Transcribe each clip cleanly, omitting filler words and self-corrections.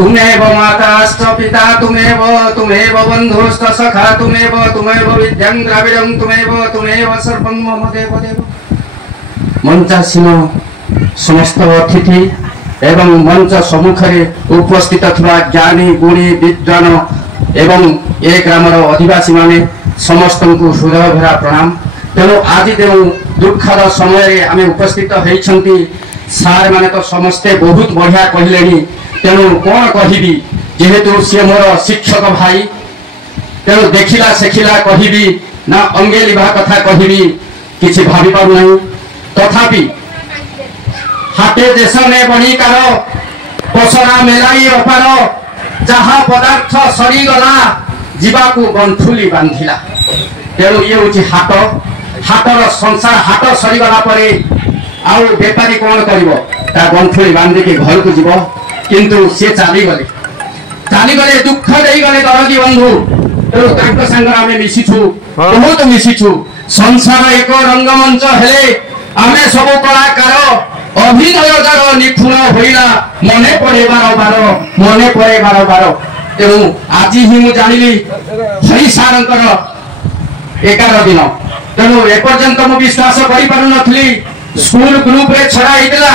तुमेव माताश्च पिता तुमेव बन्धुश्च सखा तुमेव विद्यां द्रविडं तुमेव सर्वं मम देवदेव। मंचासीन समस्त अतिथि एवं मंच सम्मुखें उपस्थित थिबा ज्ञानी गुणी विद्वान एवं ए ग्रामर अधिवासी माने समस्त को हृदय भरा प्रणाम। तेणु आज जो दुखद समय आम उपस्थित होती सार माने तो समस्ते बहुत बढ़िया कहले। तेणु कौन कहबी जेहेतु सी मोर शिक्षक भाई तेणु देखिला शेखिला कहबी ना अंगे लिभा कथा कहबी किसी भाभी पार नहीं। तथापि हाटे देश ने बणी कार पसरा मेलाई अपार जहा पदार्थ सरीगला जीवाकू गंठुली बांधिला। तेणु ये हूँ हाट हाटर संसार हाट सरीगला परे आउ बेपारी कौन कर गंठुली बांधिकी घर को जीव किंतु सी चलीगले दुख दे गले दरदी बंधु। तेणु सांगे आम मिशिछु बहुत मिशिछु संसार एक रंगमंच हेले आमे सब कलाकार अभिनयकार निपुण होइला मने पड़े बार बार। तेणु आज ही मुझे जानिली हरि सारंकर 11 दिन। तेणु एपर्यंत मु विश्वास करि पारु नथली स्कूल ग्रुप रे छड़ा हेतला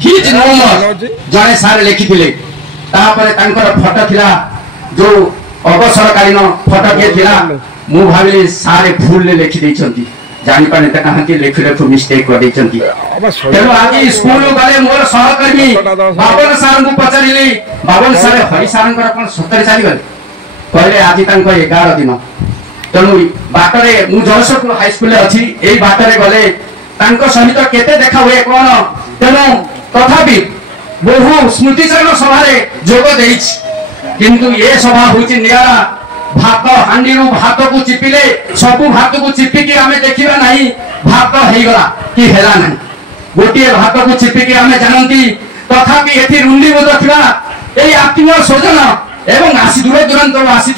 हिज नंबर जने सार लिखिथिले तापर तांकर फोटो थिला जो अवसरकालीन फोटो के थिला मु भाबिली सारे फूल ले लिखि दैछंती जानी पाने त कहां के लेख लेख मिस्टेक कर दैछंती। तेणु आज स्कूल गले मोर सहकर्मी बाबन सार को पचारिली बाबन सार हरि सारंकर कोन सतरे चली गले कहले आज तांको 11 दिन। तेणु बाटरे मु जयसपुर हाई स्कूल अछि एई बाटरे गले तांको सहित केते देखा हुए कोन। तेणु तथापि बहु स्मृतिचरण सभा जोग देइछि किंतु ये सभा होछि नियारा भात हांडी भात को चिपिले सबू भात को चिपिकी आम देखा ना भात होगला कि हेला ना गोटे भात को चिपिकी आम जानती। तथापि ये रुंडीबोध था ये आत्मीय स्वजन एवं आसी दूर दूरांतर आसी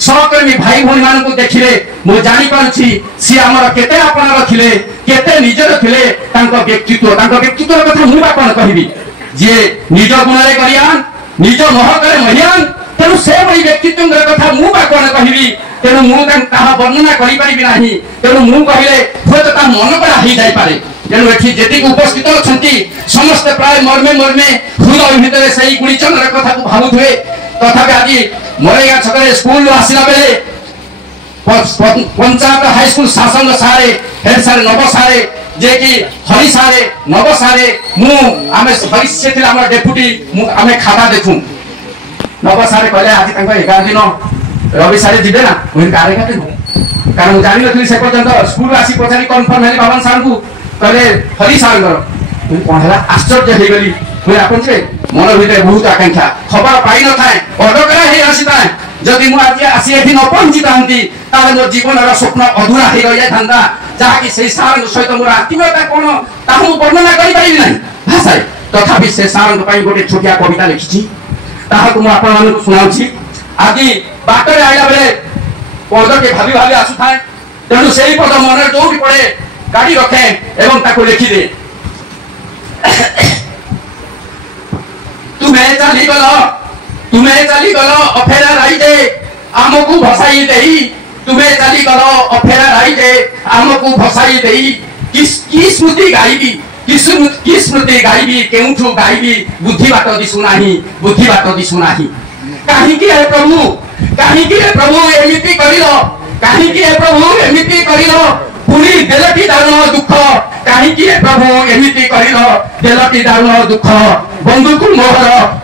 सहकर्मी भाई भाई मान देखिले मु जापारी सी आमर केते आपणार थिले केते निजर थिले व्यक्तित्व कथा मुझे कौन कहबी जे निज गुण करियान निज महकरे महियान। तेणु से भाई व्यक्तित्व कथा मुझे कौन कहबी तेणु मुझे वर्णना करें ना। तेणु मु कहले हूँ तो मन करा हो जापे। तेणु ये उपस्थित अच्छा समस्ते प्राय मर्मे हृदय भितर से गुणीचंद्र कथा को भावुए। तथा आज मरेगा छकरे स्कूल आसला बेले पंचायत हाईस्कूल शासन सारे हेड सारे नव सारे जे कि हरि सारे नव सारे मुझे हरि से डेपुटी आम खाता देखूँ नव सारे कहले आज 11 दिन रवि सारे जीवे ना मुझे गारे खाते कारण मुझे जानी नी से पर्यंत स्कूल आसी पचारि कन्फर्म है बाबन सार को कहले हरि सार कौन है आश्चर्य हो गली मुझे आप मन भर बहुत आकांक्षा खबर पाई न था अडकरा आसी था जदि मुझे आसी ये न पहुंची था मो जीवन स्वप्न अधूरा हो रही था जहाँकि से सार सहित मोर आत्मीयता कौन ताकू वर्णना करें ना भाषा। तथापि से सार गोटे छोटिया कविता लिखी मुझे शुणाऊँ। आज बाटर आईला बेले पद के भाभी भाभी आसु था तेणु से पद मन जो पड़े गाड़ी रखे एवं ताको लिखिदे तुम्हें चली गल अफेरा राइजे आमको भसाई देई तुम्हें चली गल अफेरा राइजे आमको भसाई देई की स्मृति गाइबी की स्मृति गाइबी केउठु गाइबी बुद्धि बाट दिसु नाही कहीं प्रभु एमिति करिलो पुरी देलटी दारुण दुख कहीं प्रभु एमिति करिलो देलटी दारुण दुख बंधुक मोर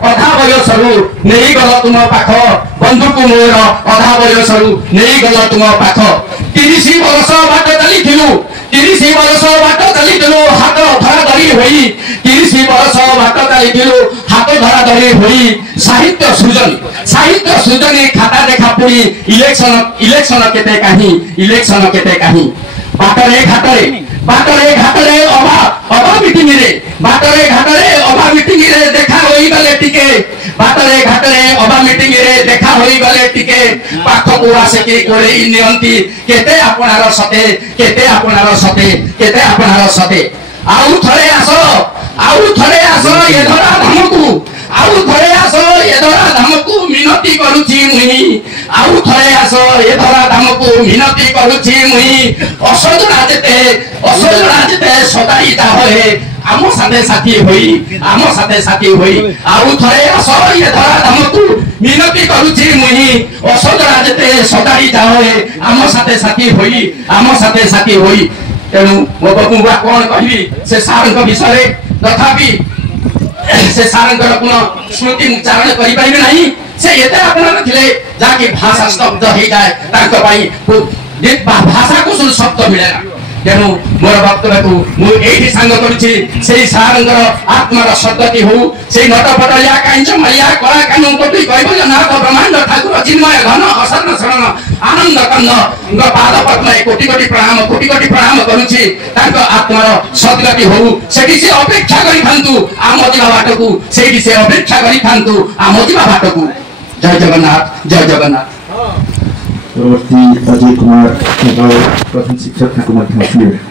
अधा बयसरू नहीं गल तुम पाख बंधुक मोर अधा बयसरू नहीं गल तुम पाख 30 वर्ष बाट चली हाथ धरा धरी होई 30 वर्ष बाट चली हाथ धरा धरी होई साहित्य सृजन खाता देखा पुरी इलेक्शन केते कहीं बाटरे घाटरे अभा मीटिंग रे देखा होई गले टिके बाटरे घाटरे अभा मीटिंग रे देखा होई गले टिके पाख को आसे के कोले नियंती केते आपनार सते आउ थरे आसो ये धरा धाम को आउ थरे आसो मुई आउ थरे आस ए धरा धामको मिनती करुछि मुई असजणा जेते सदाई होए आम साथे साथी होई आउ थरे आस ए धरा धामको मिनती करुछि मुई असजणा जेते सदाई होए आम साथे साथी होई तेणु मो बबुआ कौन कहबी से सारंग विषय तथापि से सारंगर पुनः स्मृति उच्चारण करि पाइबे नहीं से एते आपन थिले जाके भाषा स्तब्ध हो जाए ताको पई भाषा को सुन शब्द मिलेना तेणु मोर वक्तव्य को मु एठी सांग करूछि सेही सारंगर आत्मार सद्गति हो सेही नटपट या कांच मलिया कला कानु कोटि कहबो जे नाथ ब्रह्मांड ठाकुर चिन्मय घन असर्ण शरण आनंद कंद पाद पद्म कोटि कोटि प्रणाम करूछि ताको आत्मार सद्गति हो सेठी से अपेक्षा करि थांतु आम जीवा बाटकू सेठी से अपेक्षा करि थांतु आम जीवा बाटकू जय जगन्नाथ परवर्ती अजय कुमार प्रथम शिक्षक को